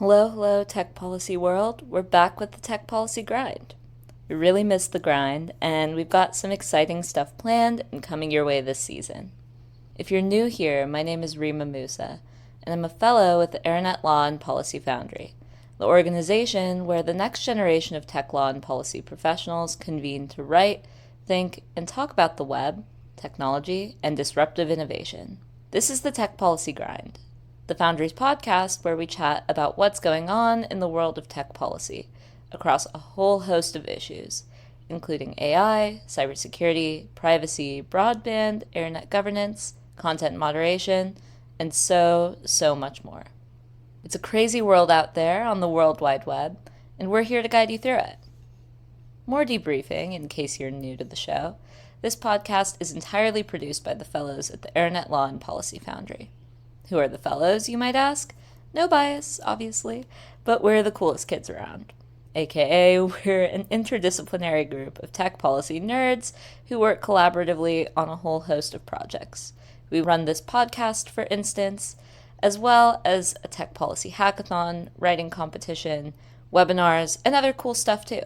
Hello, tech policy world. We're back with the tech policy grind. We really missed the grind, and we've got some exciting stuff planned and coming your way this season. If you're new here, my name is Rima Musa, and I'm a fellow with the Aranet Law and Policy Foundry, the organization where the next generation of tech law and policy professionals convene to write, think, and talk about the web, technology, and disruptive innovation. This is the Tech Policy Grind, the Foundry's podcast where we chat about what's going on in the world of tech policy across a whole host of issues, including AI, cybersecurity, privacy, broadband, internet governance, content moderation, and so much more. It's a crazy world out there on the World Wide Web, and we're here to guide you through it. More debriefing, in case you're new to the show, this podcast is entirely produced by the fellows at the Aranet Law and Policy Foundry. Who are the fellows, you might ask? No bias, obviously, but we're the coolest kids around. AKA, we're an interdisciplinary group of tech policy nerds who work collaboratively on a whole host of projects. We run this podcast, for instance, as well as a tech policy hackathon, writing competition, webinars, and other cool stuff too.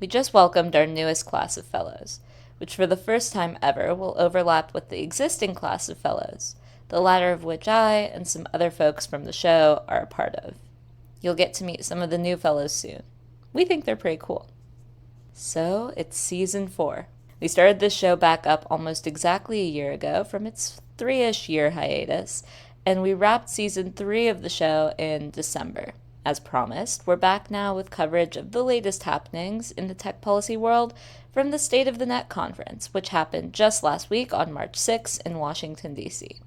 We just welcomed our newest class of fellows, which for the first time ever will overlap with the existing class of fellows, the latter of which I and some other folks from the show are a part of. You'll get to meet some of the new fellows soon. We think they're pretty cool. So, it's season 4. We started this show back up almost exactly a year ago from its 3-ish year hiatus, and we wrapped season 3 of the show in December. As promised, we're back now with coverage of the latest happenings in the tech policy world from the State of the Net conference, which happened just last week on March 6 in Washington, D.C.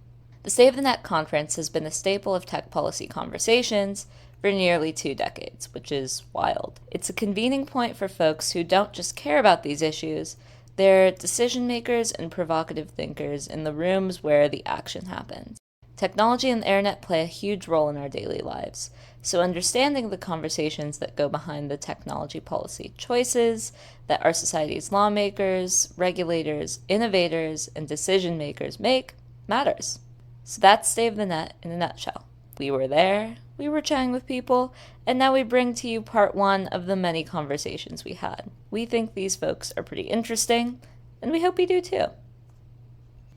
The State of the Net conference has been a staple of tech policy conversations for nearly 2 decades, which is wild. It's a convening point for folks who don't just care about these issues, they're decision makers and provocative thinkers in the rooms where the action happens. Technology and the internet play a huge role in our daily lives, so understanding the conversations that go behind the technology policy choices that our society's lawmakers, regulators, innovators, and decision makers make matters. So that's State of the Net in a nutshell. We were there, we were chatting with people, and now we bring to you part 1 of the many conversations we had. We think these folks are pretty interesting, and we hope you do too.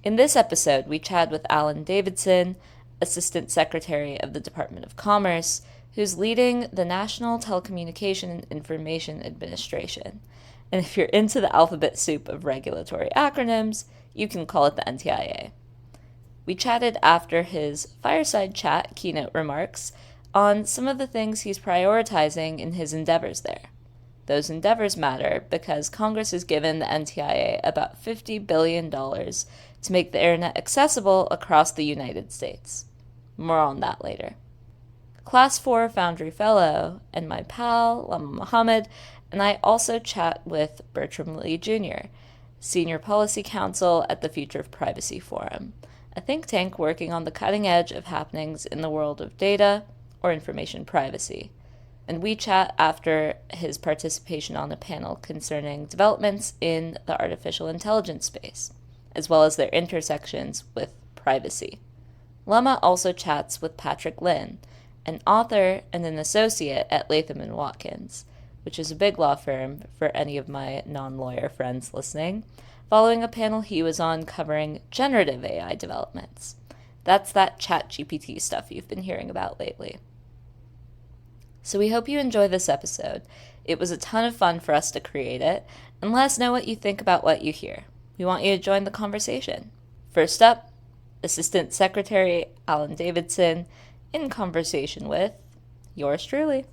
In this episode, we chat with Alan Davidson, Assistant Secretary of the Department of Commerce, who's leading the National Telecommunication and Information Administration. And if you're into the alphabet soup of regulatory acronyms, you can call it the NTIA. We chatted after his fireside chat keynote remarks on some of the things he's prioritizing in his endeavors there. Those endeavors matter because Congress has given the NTIA about $50 billion to make the internet accessible across the United States. More on that later. Class 4 Foundry Fellow and my pal, Lama Mohammed, and I also chat with Bertram Lee Jr., Senior Policy Counsel at the Future of Privacy Forum, a think tank working on the cutting edge of happenings in the world of data or information privacy. And we chat after his participation on a panel concerning developments in the artificial intelligence space, as well as their intersections with privacy. Lama also chats with Patrick Lynn, an author and an associate at Latham & Watkins, which is a big law firm for any of my non-lawyer friends listening, following a panel he was on covering generative AI developments. That's that ChatGPT stuff you've been hearing about lately. So we hope you enjoy this episode. It was a ton of fun for us to create it, and let us know what you think about what you hear. We want you to join the conversation. First up, Assistant Secretary Alan Davidson in conversation with yours truly.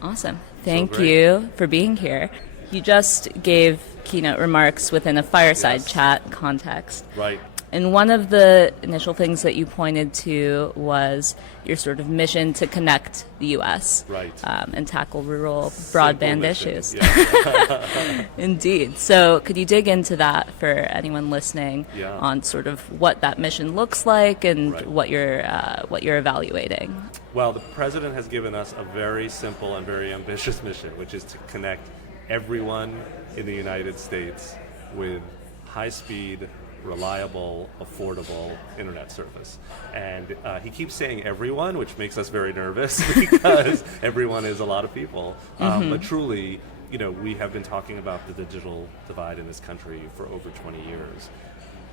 Awesome. Thank you for being here. You just gave keynote remarks within a fireside chat context. Right. And one of the initial things that you pointed to was your sort of mission to connect the U.S. Right. And tackle rural broadband issues. Yeah. Indeed. So could you dig into that for anyone listening Yeah. on sort of what that mission looks like and Right. what you're evaluating? Well, the president has given us a very simple and very ambitious mission, which is to connect everyone in the United States with high-speed, reliable, affordable internet service. And he keeps saying everyone, which makes us very nervous because everyone is a lot of people. But truly, we have been talking about the digital divide in this country for over 20 years.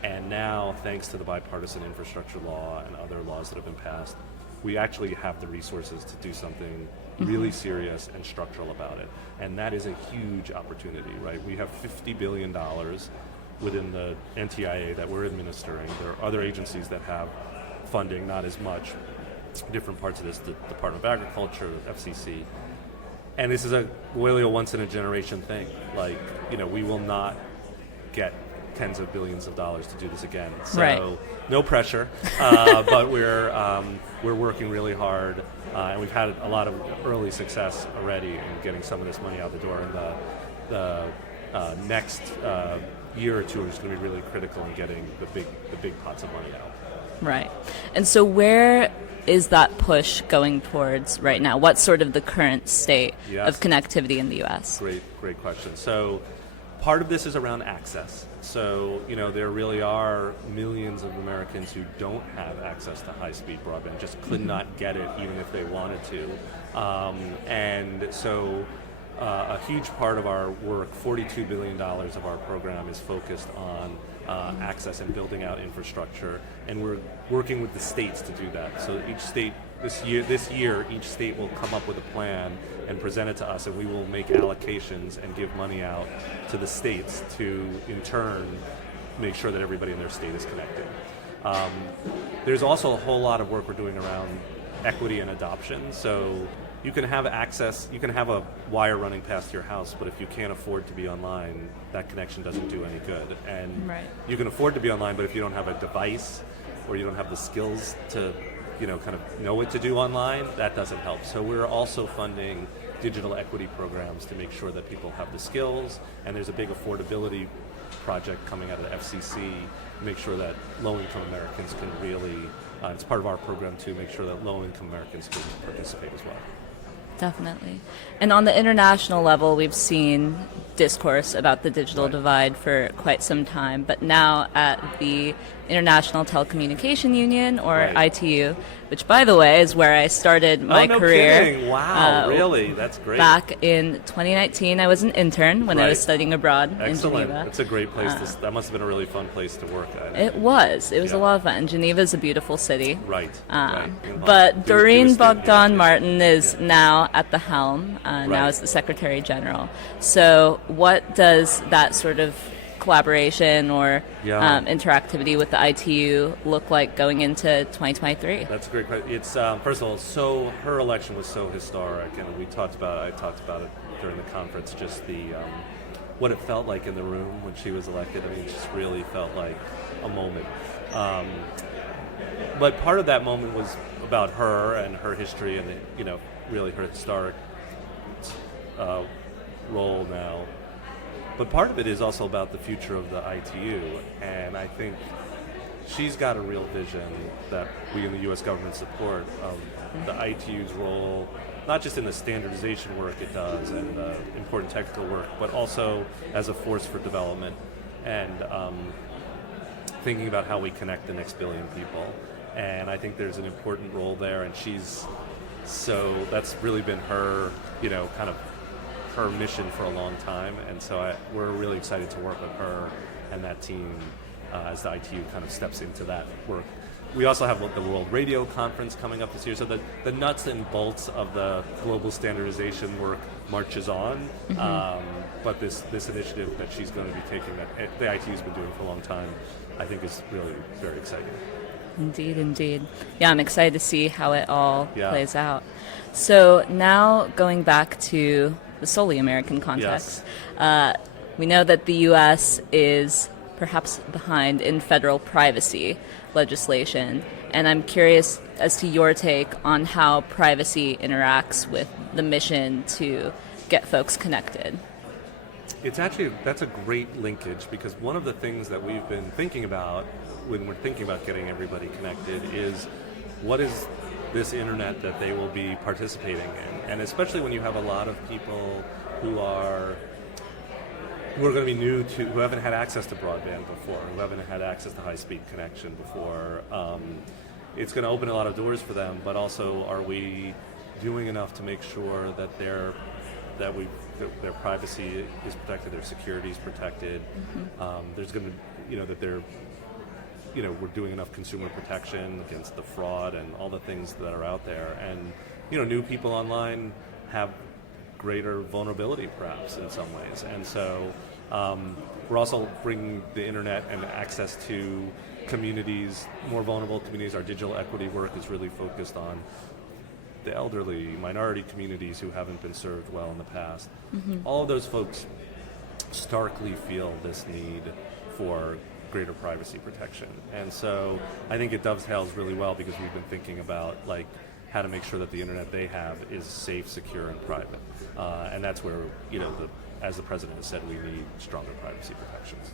And now, thanks to the bipartisan infrastructure law and other laws that have been passed, we actually have the resources to do something really serious and structural about it. And that is a huge opportunity, right? We have $50 billion within the NTIA that we're administering. There are other agencies that have funding, not as much, different parts of this, the Department of Agriculture, FCC. And this is really a once-in-a-generation thing. We will not get tens of billions of dollars to do this again. So no pressure, but we're working really hard, and we've had a lot of early success already in getting some of this money out the door. And the next year or two is going to be really critical in getting the big pots of money out. Right. And so where is that push going towards right now? What's sort of the current state of connectivity in the U.S.? Great question. So part of this is around access. So, there really are millions of Americans who don't have access to high-speed broadband, just could not get it even if they wanted to. And so a huge part of our work, $42 billion of our program, is focused on access and building out infrastructure. And we're working with the states to do that. So each state, this year, each state will come up with a plan and present it to us, and we will make allocations and give money out to the states to, in turn, make sure that everybody in their state is connected. There's also a whole lot of work we're doing around equity and adoption. So you can have access, you can have a wire running past your house, but if you can't afford to be online, that connection doesn't do any good. And you can afford to be online, but if you don't have a device or you don't have the skills to kind of know what to do online, that doesn't help. So we're also funding digital equity programs to make sure that people have the skills, and there's a big affordability project coming out of the FCC to make sure that low-income Americans can really, it's part of our program too, make sure that low-income Americans can participate as well. Definitely. And on the international level, we've seen discourse about the digital divide for quite some time, but now at the International Telecommunication Union, or ITU, which, by the way, is where I started my career. Kidding. Wow, really? That's great. Back in 2019, I was an intern when I was studying abroad in Geneva. It's a great place. That must have been a really fun place to work at. It was. It was a lot of fun. Geneva is a beautiful city. Right. But Doreen Bogdan-Martin is now at the helm, now as the Secretary General. So what does that sort of collaboration or interactivity with the ITU look like going into 2023? That's a great question. It's first of all, her election was so historic, and I talked about it during the conference. Just the what it felt like in the room when she was elected. I mean, it just really felt like a moment. But part of that moment was about her and her history, and really her historic role now. But part of it is also about the future of the ITU, and I think she's got a real vision that we in the U.S. government support of the ITU's role, not just in the standardization work it does and the important technical work, but also as a force for development and thinking about how we connect the next billion people. And I think there's an important role there, and that's really been her, kind of her mission for a long time, and so we're really excited to work with her and that team as the ITU kind of steps into that work. We also have the World Radio Conference coming up this year, so the nuts and bolts of the global standardization work marches on, but this initiative that she's going to be taking, that the ITU's been doing for a long time, I think is really very exciting. Indeed. Yeah, I'm excited to see how it all plays out. So now going back to the solely American context, we know that the U.S. is perhaps behind in federal privacy legislation, and I'm curious as to your take on how privacy interacts with the mission to get folks connected. That's a great linkage, because one of the things that we've been thinking about when we're thinking about getting everybody connected is what is this internet that they will be participating in, and especially when you have a lot of people who are who are going to be new to, who haven't had access to broadband before, who haven't had access to high-speed connection before. It's going to open a lot of doors for them, but also, are we doing enough to make sure that their privacy is protected, their security is protected? There's going to, that they're, we're doing enough consumer protection against the fraud and all the things that are out there. And, new people online have greater vulnerability perhaps in some ways. And so we're also bringing the internet and access to communities, more vulnerable communities. Our digital equity work is really focused on the elderly, minority communities who haven't been served well in the past. All of those folks starkly feel this need for greater privacy protection. And so I think it dovetails really well because we've been thinking about how to make sure that the internet they have is safe, secure, and private. And that's where, as the president has said, we need stronger privacy protections.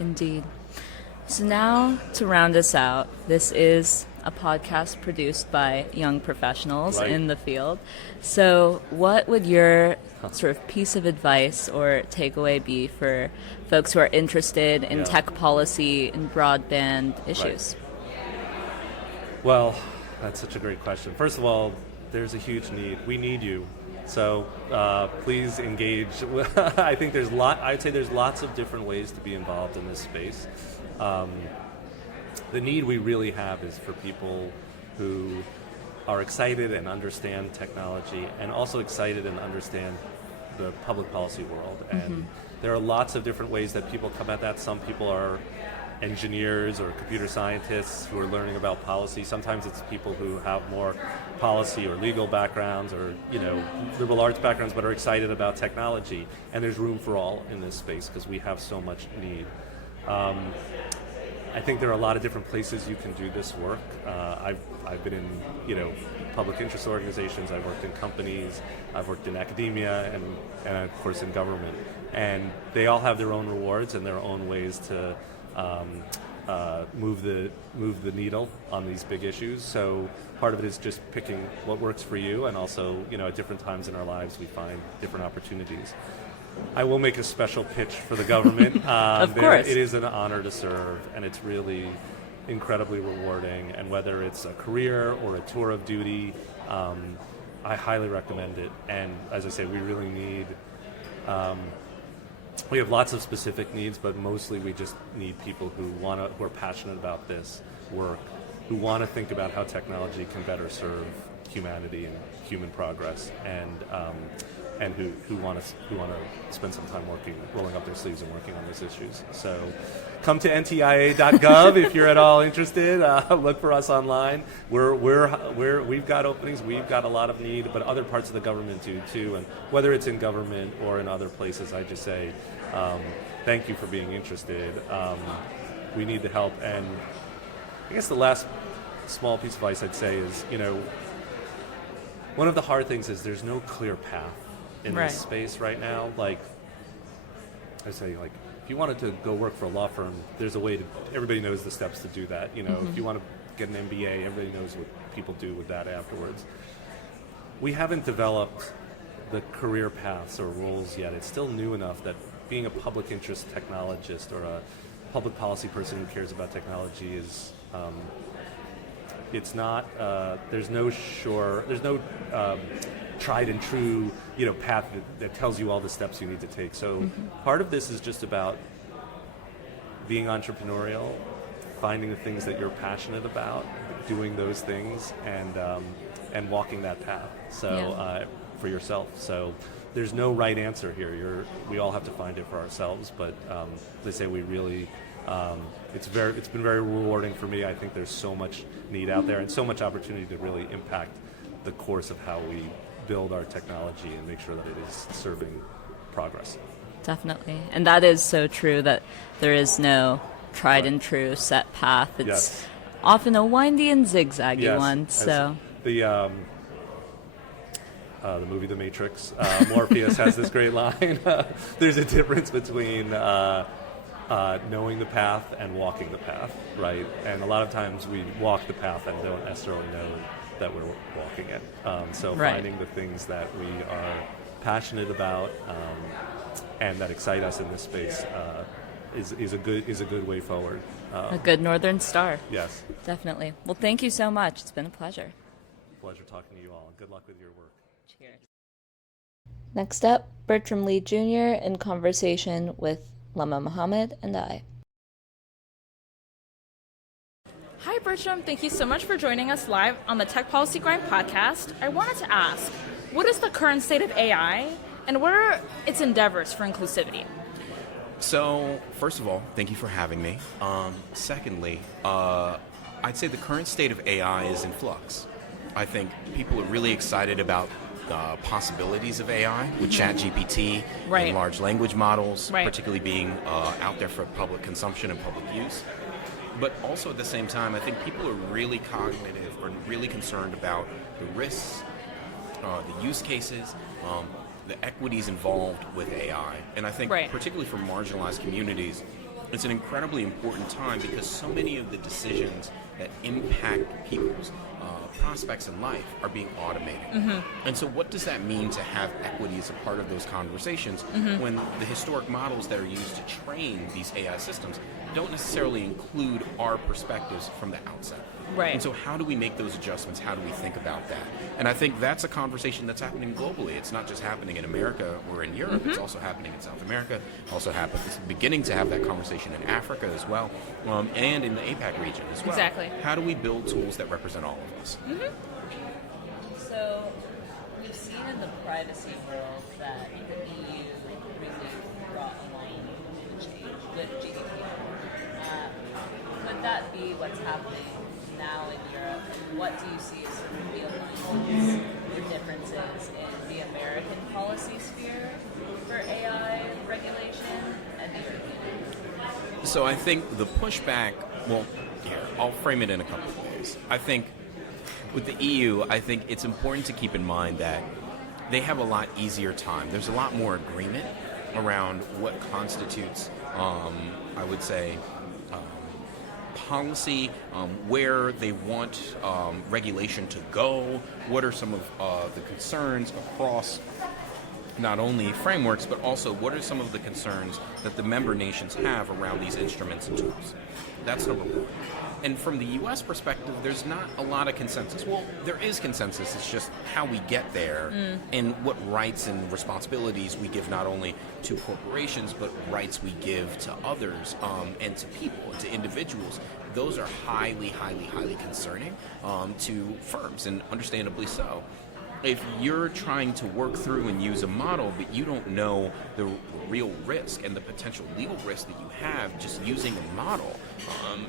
Indeed. So now, to round us out, this is a podcast produced by young professionals in the field. So what would your sort of piece of advice or takeaway be for folks who are interested in tech policy and broadband issues? Well, that's such a great question. First of all, there's a huge need. We need you. So please engage. I think I'd say there's lots of different ways to be involved in this space. The need we really have is for people who are excited and understand technology, and also excited and understand the public policy world. And there are lots of different ways that people come at that. Some people are engineers or computer scientists who are learning about policy. Sometimes it's people who have more policy or legal backgrounds or liberal arts backgrounds but are excited about technology. And there's room for all in this space because we have so much need. I think there are a lot of different places you can do this work. I've been in public interest organizations. I've worked in companies. I've worked in academia and of course in government. And they all have their own rewards and their own ways to move the needle on these big issues. So part of it is just picking what works for you, and also at different times in our lives we find different opportunities. I will make a special pitch for the government. Of course. It is an honor to serve, and it's really incredibly rewarding. And whether it's a career or a tour of duty, I highly recommend it. And as I say, we really need. We have lots of specific needs, but mostly we just need people who are passionate about this work, who want to think about how technology can better serve humanity and human progress, and who want to spend some time rolling up their sleeves and working on these issues. So come to ntia.gov if you're at all interested. Look for us online. We've got openings. We've got a lot of need, but other parts of the government do too. And whether it's in government or in other places, I just say thank you for being interested. We need the help. And I guess the last small piece of advice I'd say is, one of the hard things is there's no clear path in this space right now. I say, if you wanted to go work for a law firm, there's a way to. Everybody knows the steps to do that. If you want to get an MBA, everybody knows what people do with that afterwards. We haven't developed the career paths or roles yet. It's still new enough that being a public interest technologist or a public policy person who cares about technology is. It's not. There's no tried and true, path that tells you all the steps you need to take. So part of this is just about being entrepreneurial, finding the things that you're passionate about, doing those things, and walking that path. So for yourself. So there's no right answer here. We all have to find it for ourselves. But they say we really. It's been very rewarding for me. I think there's so much need out there and so much opportunity to really impact the course of how we build our technology and make sure that it is serving progress. Definitely. And that is so true, that there is no tried and true set path. It's often a windy and zigzaggy one. So the movie The Matrix, Morpheus has this great line. There's a difference between knowing the path and walking the path, right? And a lot of times we walk the path and don't necessarily know that we're walking it. So finding the things that we are passionate about and that excite us in this space is a good way forward. A good Northern Star. Yes. Definitely. Well, thank you so much. It's been a pleasure. Pleasure talking to you all. Good luck with your work. Cheers. Next up, Bertram Lee Jr. in conversation with Lama Muhammad and I. Hi, Bertram. Thank you so much for joining us live on the Tech Policy Grind podcast. I wanted to ask, what is the current state of AI, and what are its endeavors for inclusivity? So, first of all, thank you for having me. Secondly, I'd say the current state of AI is in flux. I think people are really excited about the possibilities of AI with ChatGPT and large language models, particularly being out there for public consumption and public use. But also at the same time, I think people are really cognitive or really concerned about the risks, the use cases, the equities involved with AI. And I think particularly for marginalized communities, it's an incredibly important time because so many of the decisions that impact people's prospects in life are being automated. And so what does that mean to have equity as a part of those conversations when the historic models that are used to train these AI systems don't necessarily include our perspectives from the outset? And so how do we make those adjustments? How do we think about that? And I think that's a conversation that's happening globally. It's not just happening in America or in Europe. It's also happening in South America. It's beginning to have that conversation in Africa as well, and in the APAC region as well. Exactly. How do we build tools that represent all of us? So, we've seen in the privacy world that the EU really brought a line of change with GDPR. Could that be what's happening now in Europe? And what do you see as sort of the alignments or differences in the American policy sphere for AI regulation and the European? So I think the pushback, I'll frame it in a couple of ways. I think with the EU, I think it's important to keep in mind that they have a lot easier time. There's a lot more agreement around what constitutes, I would say, policy, where they want regulation to go, what are some of the concerns across not only frameworks, but also what are some of the concerns that the member nations have around these instruments and tools. That's number one. And from the U.S. perspective, there's not a lot of consensus. Well, there is consensus. It's just how we get there and what rights and responsibilities we give not only to corporations, but rights we give to others and to people, to individuals. Those are highly, highly, highly concerning to firms, and understandably so. If you're trying to work through and use a model, but you don't know the real risk and the potential legal risk that you have just using a model,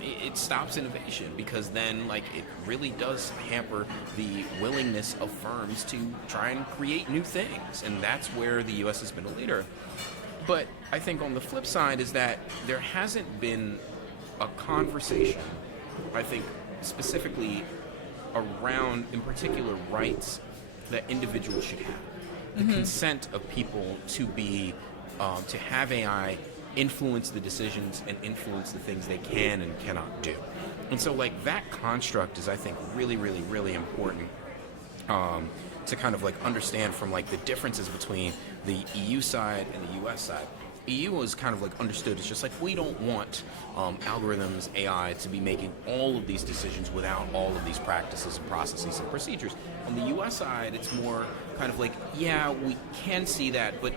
it stops innovation, because then it really does hamper the willingness of firms to try and create new things. And that's where the U.S. has been a leader. But I think on the flip side is that there hasn't been a conversation, I think specifically around, in particular, rights that individuals should have. The consent of people to be, to have AI influence the decisions and influence the things they can and cannot do. And so that construct is, I think, really, really, really important to kind of understand from the differences between the EU side and the US side. EU is kind of understood as just we don't want algorithms, AI, to be making all of these decisions without all of these practices and processes and procedures. On the US side, it's more kind of yeah, we can see that, but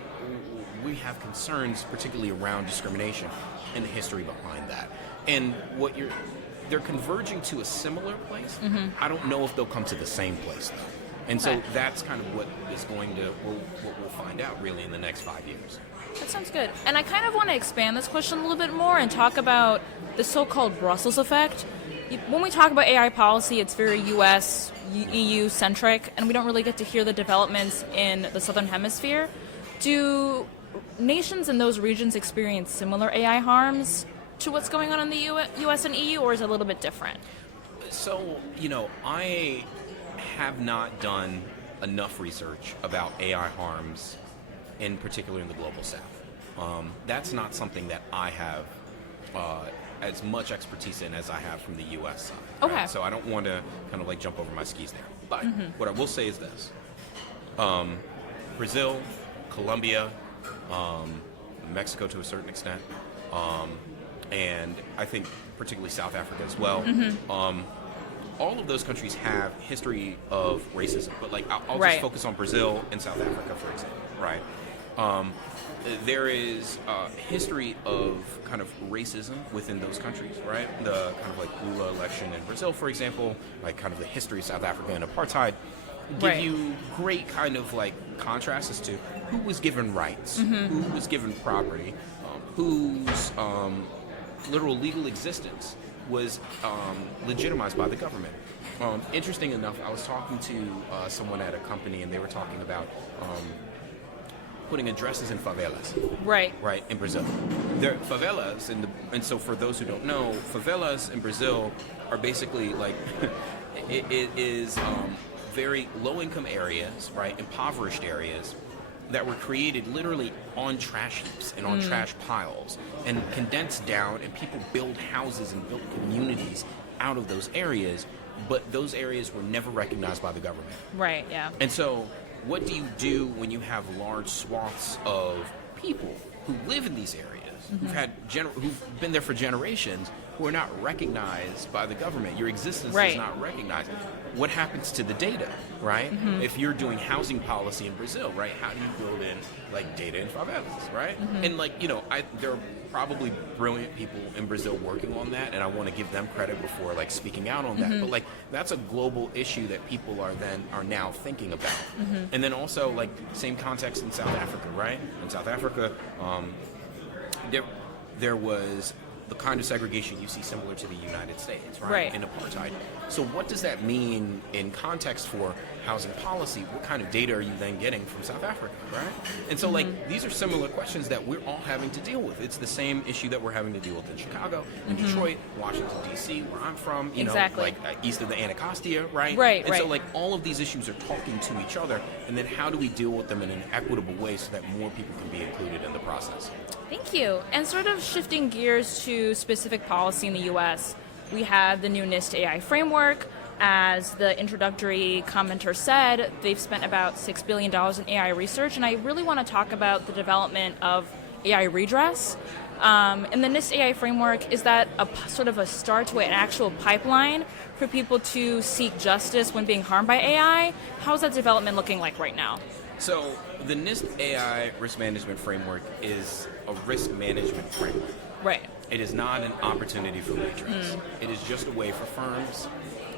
we have concerns, particularly around discrimination and the history behind that. And they're converging to a similar place. I don't know if they'll come to the same place though. And so that's kind of what is what we'll find out really in the next 5 years. That sounds good. And I kind of want to expand this question a little bit more and talk about the so-called Brussels effect. When we talk about AI policy, it's very US, EU-centric, and we don't really get to hear the developments in the Southern Hemisphere. Do nations in those regions experience similar AI harms to what's going on in the US and EU, or is it a little bit different? So, I have not done enough research about AI harms, in particular in the global south. That's not something that I have as much expertise in as I have from the U.S. side. Okay. Right? So I don't want to kind of jump over my skis there. But what I will say is this. Brazil, Colombia, Mexico to a certain extent, and I think particularly South Africa as well. All of those countries have history of racism, but like I'll Right. just focus on Brazil and South Africa, for example, right? There is a history of kind of racism within those countries, right? The kind of like Lula election in Brazil, for example, like kind of the history of South Africa and apartheid, give Right. you great kind of like contrast as to who was given rights, who was given property, whose literal legal existence was legitimized by the government. Interesting enough, I was talking to someone at a company, and they were talking about putting addresses in favelas, Right. right, in Brazil. There favelas, and so for those who don't know, favelas in Brazil are basically like it is very low-income areas, right, impoverished areas that were created literally on trash heaps and on trash piles and condensed down, and people build houses and built communities out of those areas, but those areas were never recognized by the government. Right. Yeah. And so what do you do when you have large swaths of people who live in these areas, who've been there for generations, who are not recognized by the government? Your existence Right. is not recognized. What happens to the data, right? If you're doing housing policy in Brazil, right, how do you build in like data in favelas, right? And like, you know, there are probably brilliant people in Brazil working on that, and I want to give them credit before like speaking out on that. But like that's a global issue that people are now thinking about. And then also like same context in South Africa, right? In South Africa, there was the kind of segregation you see similar to the United States, right? Right. In apartheid. So what does that mean in context for housing policy? What kind of data are you then getting from South Africa, right? And so like these are similar questions that we're all having to deal with. It's the same issue that we're having to deal with in Chicago, in Detroit, Washington, D.C., where I'm from, you Exactly. know, like east of the Anacostia, right? Right, and so right. like all of these issues are talking to each other, and then how do we deal with them in an equitable way so that more people can be included in the process? Thank you. And sort of shifting gears to specific policy in the U.S., we have the new NIST AI framework. As the introductory commenter said, they've spent about $6 billion in AI research, and I really want to talk about the development of AI redress. And the NIST AI framework, is that sort of a start to an actual pipeline for people to seek justice when being harmed by AI? How's that development looking like right now? So the NIST AI risk management framework is a risk management framework. Right. It is not an opportunity for redress. It is just a way for firms,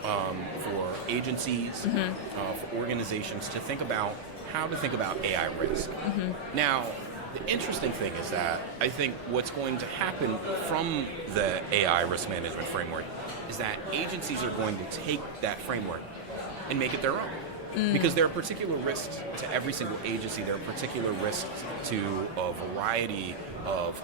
for agencies, for organizations to think about how to think about AI risk. Now, the interesting thing is that I think what's going to happen from the AI risk management framework is that agencies are going to take that framework and make it their own. Because there are particular risks to every single agency. There are particular risks to a variety of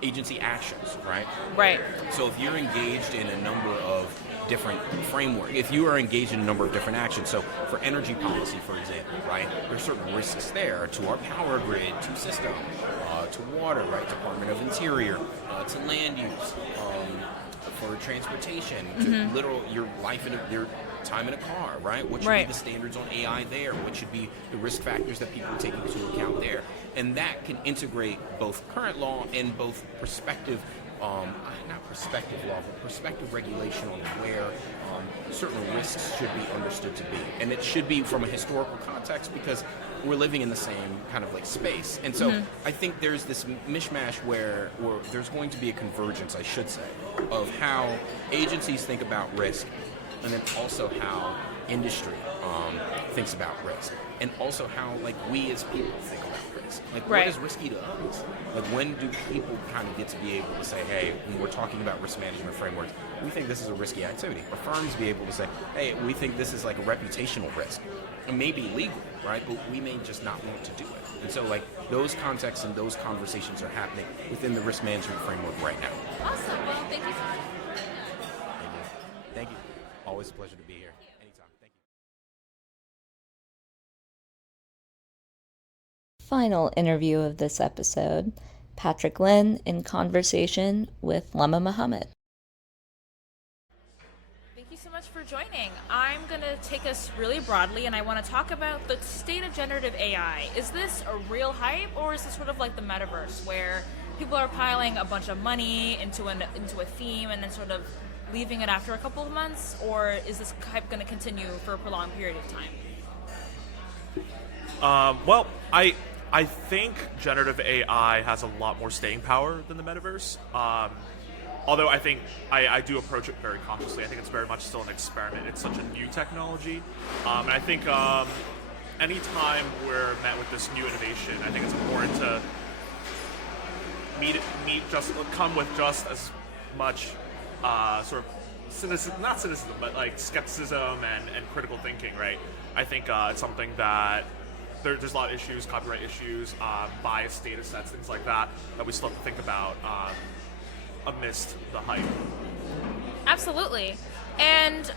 agency actions, right? Right. So if you're engaged in a number of different framework, if you are engaged in a number of different actions, so for energy policy, for example, right, there's certain risks there to our power grid, to system, to water, right, Department of Interior, to land use, for transportation, to literal your life in your time in a car, right? What should Right. be the standards on AI there? What should be the risk factors that people take into account there? And that can integrate both current law and both prospective, not prospective law, but prospective regulation on where certain risks should be understood to be. And it should be from a historical context because we're living in the same kind of like space. And so I think there's this mishmash where there's going to be a convergence, I should say, of how agencies think about risk and then also how industry thinks about risk, and also how like we as people think about risk. Like Right. what is risky to us? Like when do people kind of get to be able to say, hey, when we're talking about risk management frameworks, we think this is a risky activity. Or firms be able to say, hey, we think this is like a reputational risk. It may be legal, right? But we may just not want to do it. And so like those contexts and those conversations are happening within the risk management framework right now. Awesome. Well, thank you so much. Thank you. Thank you. Always a pleasure to be here. Anytime. Thank you. Final interview of this episode, Patrick Lynn in conversation with Lama Muhammad. Thank you so much for joining. I'm going to take us really broadly, and I want to talk about the state of generative AI. Is this a real hype, or is this sort of like the metaverse, where people are piling a bunch of money into a theme and then sort of leaving it after a couple of months, or is this hype going to continue for a prolonged period of time? Well, I think generative AI has a lot more staying power than the metaverse. Although I think I do approach it very cautiously. I think it's very much still an experiment. It's such a new technology. And I think anytime we're met with this new innovation, I think it's important to come with just as much sort of cynicism, not cynicism, but like skepticism and critical thinking, right? I think it's something that there's a lot of issues, copyright issues, biased data sets, things like that we still have to think about amidst the hype. Absolutely. And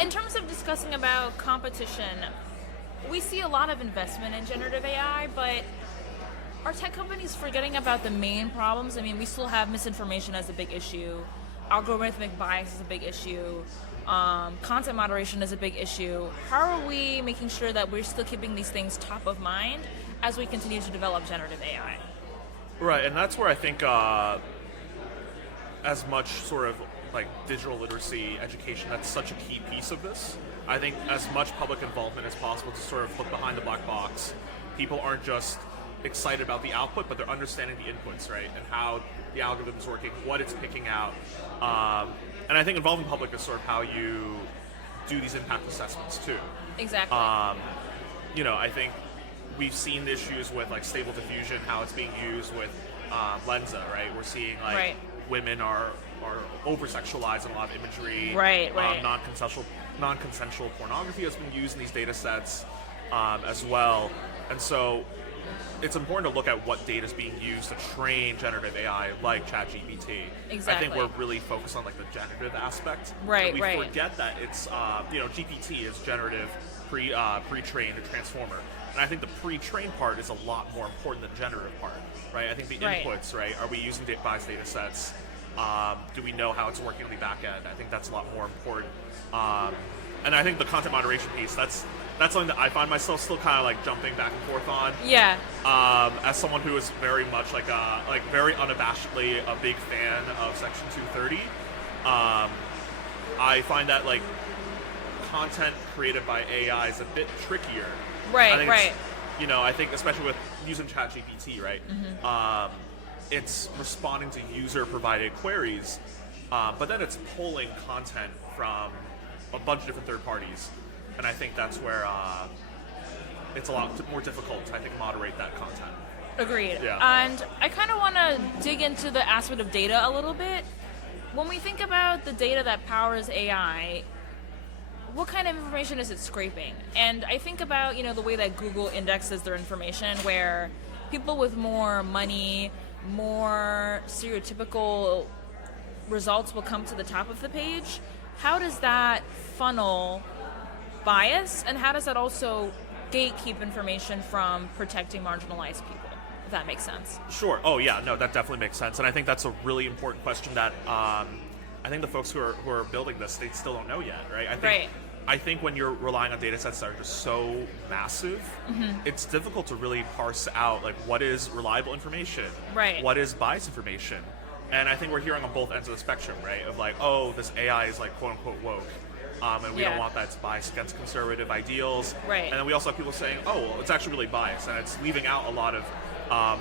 in terms of discussing about competition, we see a lot of investment in generative AI, but are tech companies forgetting about the main problems? I mean, we still have misinformation as a big issue, algorithmic bias is a big issue, content moderation is a big issue. How are we making sure that we're still keeping these things top of mind as we continue to develop generative AI? Right, and that's where I think as much sort of like digital literacy education, that's such a key piece of this. I think as much public involvement as possible to sort of look behind the black box. People aren't just excited about the output, but they're understanding the inputs, right? And how the algorithm is working, what it's picking out. And I think involving the public is sort of how you do these impact assessments too. Exactly. I think we've seen issues with like stable diffusion, how it's being used with Lensa, right? We're seeing like women are over-sexualized in a lot of imagery. Right. Non-consensual pornography has been used in these data sets as well. And so it's important to look at what data is being used to train generative AI like ChatGPT. Exactly. I think we're really focused on like the generative aspect. Right, and we forget that it's GPT is generative, pre-trained, a transformer. And I think the pre-trained part is a lot more important than the generative part, right? I think the inputs, right? Are we using biased data sets? Do we know how it's working on the back end? I think that's a lot more important. And I think the content moderation piece, that's something that I find myself still kind of like jumping back and forth on. Yeah. As someone who is very much very unabashedly a big fan of Section 230, I find that like content created by AI is a bit trickier. Right. I think especially with using ChatGPT, right? Mm-hmm. It's responding to user-provided queries, but then it's pulling content from a bunch of different third parties. And I think that's where it's a lot more difficult to, I think, moderate that content. Agreed. Yeah. And I kind of want to dig into the aspect of data a little bit. When we think about the data that powers AI, what kind of information is it scraping? And I think about, the way that Google indexes their information, where people with more money, more stereotypical results will come to the top of the page. How does that funnel bias, and how does that also gatekeep information from protecting marginalized people, if that makes sense? Sure. Oh, yeah. No, that definitely makes sense. And I think that's a really important question that I think the folks who are building this, they still don't know yet, right? I think when you're relying on data sets that are just so massive, it's difficult to really parse out like what is reliable information, right? What is biased information. And I think we're hearing on both ends of the spectrum, right? Of like, oh, this AI is like quote unquote woke. And we don't want that to bias against conservative ideals. Right. And then we also have people saying, oh, well, it's actually really biased, and it's leaving out a lot of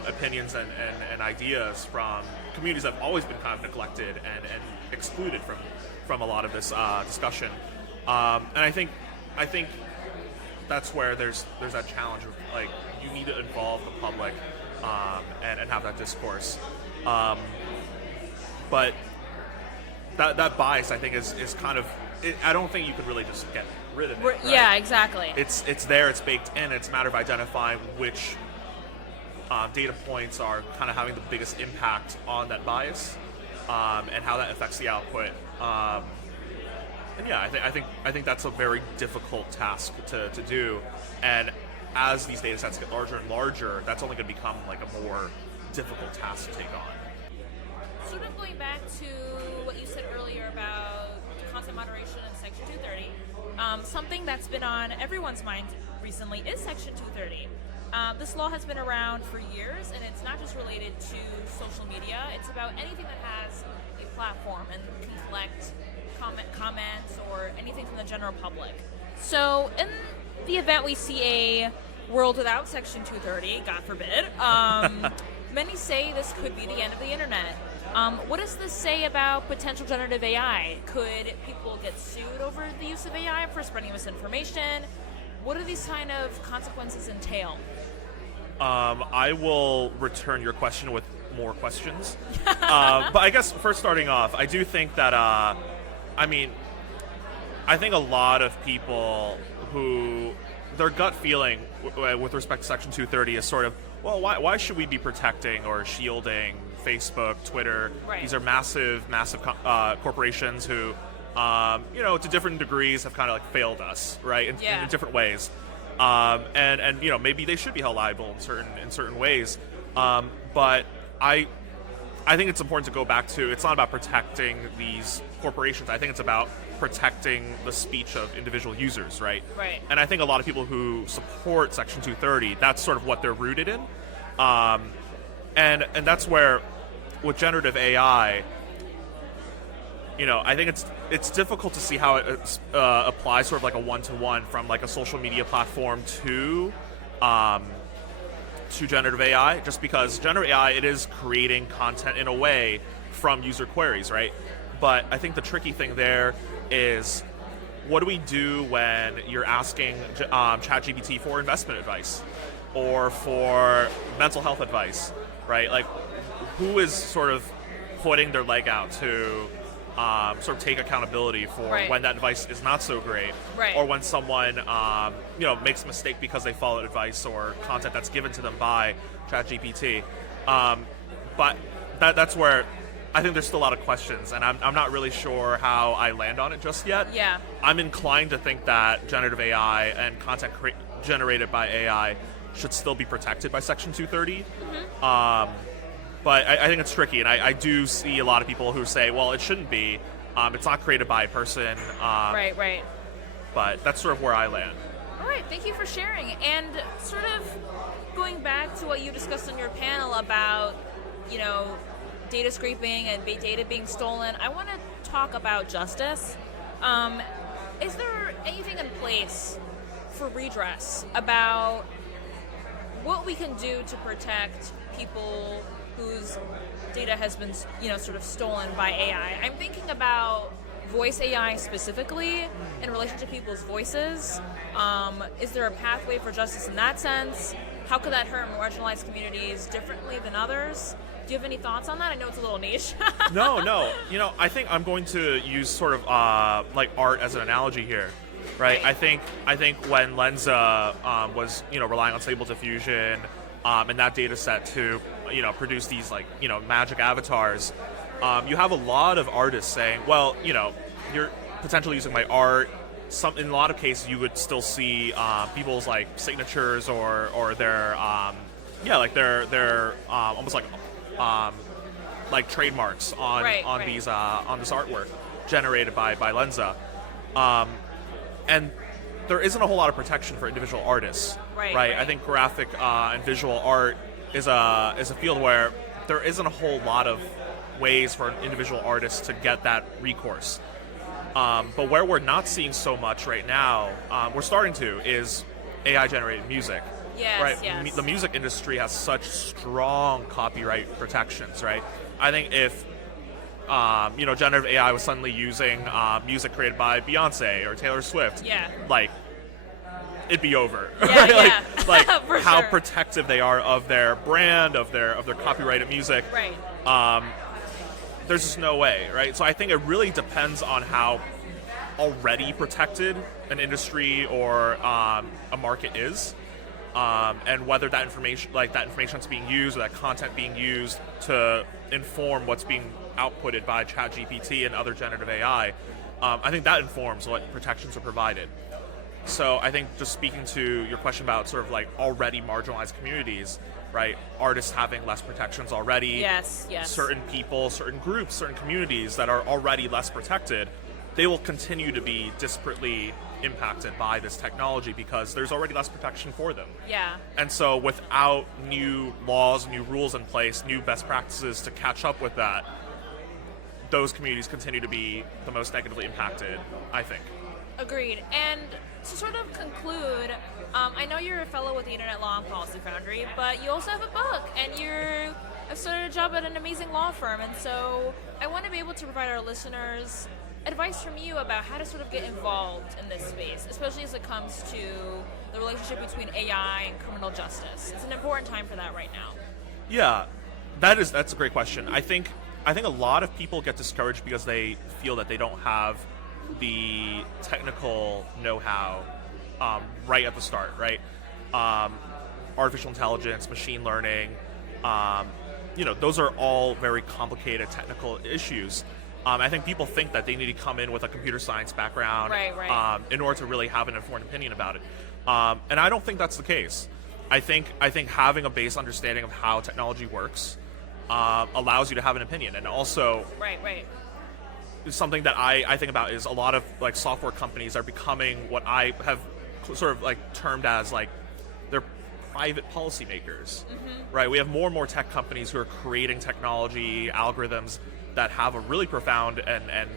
opinions and ideas from communities that have always been kind of neglected and excluded from a lot of this discussion. And I think that's where there's that challenge of like you need to involve the public and have that discourse. But that bias, I think, is kind of. I don't think you can really just get rid of it. Right? Yeah, exactly. It's there. It's baked in. It's a matter of identifying which data points are kind of having the biggest impact on that bias and how that affects the output. And yeah, I think that's a very difficult task to do. And as these data sets get larger and larger, that's only going to become like a more difficult task to take on. Sort of going back to what you said earlier about content moderation and Section 230. Something that's been on everyone's mind recently is Section 230. This law has been around for years, and it's not just related to social media. It's about anything that has a platform and can collect comments or anything from the general public. So in the event we see a world without Section 230, God forbid, many say this could be the end of the internet. What does this say about potential generative AI? Could people get sued over the use of AI for spreading misinformation? What do these kind of consequences entail? I will return your question with more questions. But I guess first starting off, I do think that, I think a lot of people who, their gut feeling with respect to Section 230 is sort of, well, why should we be protecting or shielding Facebook, Twitter? Right. These are massive corporations who, to different degrees have kind of like failed us, right? In different ways. And maybe they should be held liable in certain ways. But I think it's important to go back to, it's not about protecting these corporations. I think it's about protecting the speech of individual users, right? Right. And I think a lot of people who support Section 230, that's sort of what they're rooted in. And that's where, with generative AI, I think it's difficult to see how it applies sort of like a one-to-one from like a social media platform to generative AI, just because generative AI, it is creating content in a way from user queries, right? But I think the tricky thing there is, what do we do when you're asking ChatGPT for investment advice or for mental health advice, right? Like, who is sort of putting their leg out to sort of take accountability for when that advice is not so great, or when someone makes a mistake because they followed advice or content that's given to them by ChatGPT. But that's where I think there's still a lot of questions, and I'm not really sure how I land on it just yet. Yeah. I'm inclined to think that generative AI and content generated by AI should still be protected by Section 230. Mm-hmm. But I think it's tricky, and I do see a lot of people who say, well, it shouldn't be. It's not created by a person. Right. But that's sort of where I land. All right, thank you for sharing. And sort of going back to what you discussed on your panel about, data scraping and data being stolen, I want to talk about justice. Is there anything in place for redress about what we can do to protect people whose data has been, sort of stolen by AI? I'm thinking about voice AI specifically in relation to people's voices. Is there a pathway for justice in that sense? How could that hurt marginalized communities differently than others? Do you have any thoughts on that? I know it's a little niche. No. I think I'm going to use sort of like art as an analogy here, right? I think when Lenza was relying on Stable Diffusion and that data set to produce these magic avatars, you have a lot of artists saying, well, you're potentially using my art. In a lot of cases, you would still see people's signatures or their their almost like trademarks on these on this artwork generated by Lenza, and there isn't a whole lot of protection for individual artists, right? I think graphic and visual art is a field where there isn't a whole lot of ways for an individual artist to get that recourse. But where we're not seeing so much right now, we're starting to, is AI-generated music. Yes, right? The music industry has such strong copyright protections, right? I think if generative AI was suddenly using music created by Beyonce or Taylor Swift, it'd be over. Yeah, like For how sure. protective they are of their brand, of their copyrighted music. Right. There's just no way, right? So I think it really depends on how already protected an industry or a market is, and whether that information that's being used or that content being used to inform what's being outputted by ChatGPT and other generative AI. I think that informs what protections are provided. So I think just speaking to your question about sort of already marginalized communities, right? Artists having less protections already. Yes. Certain people, certain groups, certain communities that are already less protected. they will continue to be disparately impacted by this technology because there's already less protection for them. Yeah. And so without new laws, new rules in place, new best practices to catch up with that, those communities continue to be the most negatively impacted, I think. Agreed. And to sort of conclude, I know you're a fellow with the Internet Law and Policy Foundry, but you also have a book, and I've started a job at an amazing law firm, and so I want to be able to provide our listeners advice from you about how to sort of get involved in this space, especially as it comes to the relationship between AI and criminal justice. It's an important time for that right now. Yeah, that's a great question. I think a lot of people get discouraged because they feel that they don't have the technical know-how right at the start, right? Artificial intelligence, machine learning, those are all very complicated technical issues. I think people think that they need to come in with a computer science background right. In order to really have an informed opinion about it. And I don't think that's the case. I think having a base understanding of how technology works allows you to have an opinion. And also, right. something that I think about is a lot of like software companies are becoming what I have sort of like termed as like they're private policymakers, right? We have more and more tech companies who are creating technology algorithms that have a really profound and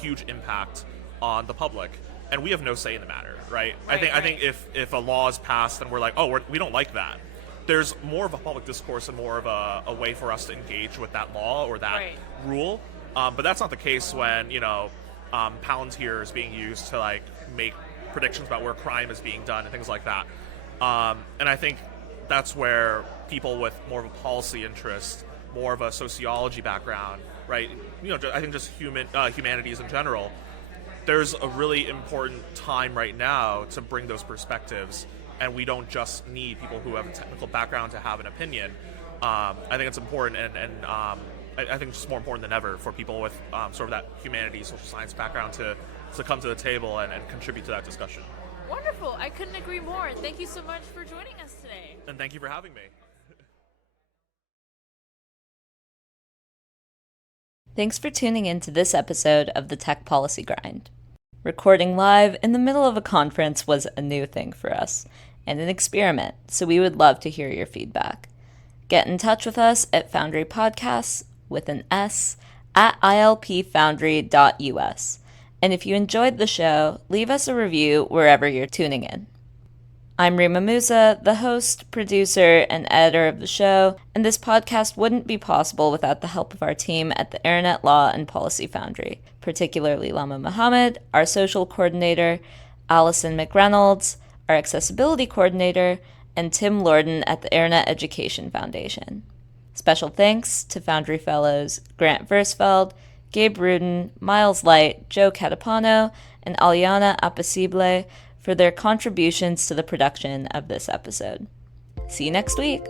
huge impact on the public, and we have no say in the matter, right? I think if a law is passed and we're like, we don't like that, there's more of a public discourse and more of a way for us to engage with that law or that rule. But that's not the case when Palantir is being used to like make predictions about where crime is being done and things like that. And I think that's where people with more of a policy interest, more of a sociology background, right? I think just humanities in general. There's a really important time right now to bring those perspectives, and we don't just need people who have a technical background to have an opinion. I think it's important, and I think it's just more important than ever for people with sort of that humanities, social science background to come to the table and contribute to that discussion. Wonderful. I couldn't agree more. Thank you so much for joining us today. And thank you for having me. Thanks for tuning in to this episode of the Tech Policy Grind. Recording live in the middle of a conference was a new thing for us, and an experiment, so we would love to hear your feedback. Get in touch with us at Foundry Podcasts, with an S, at ilpfoundry.us. And if you enjoyed the show, leave us a review wherever you're tuning in. I'm Rima Musa, the host, producer, and editor of the show, and this podcast wouldn't be possible without the help of our team at the Internet Law and Policy Foundry, particularly Lama Mohammed, our social coordinator, Allison McReynolds, our accessibility coordinator, and Tim Lorden at the Internet Education Foundation. Special thanks to Foundry Fellows Grant Versfeld, Gabe Rudin, Miles Light, Joe Catapano, and Aliana Apasible for their contributions to the production of this episode. See you next week!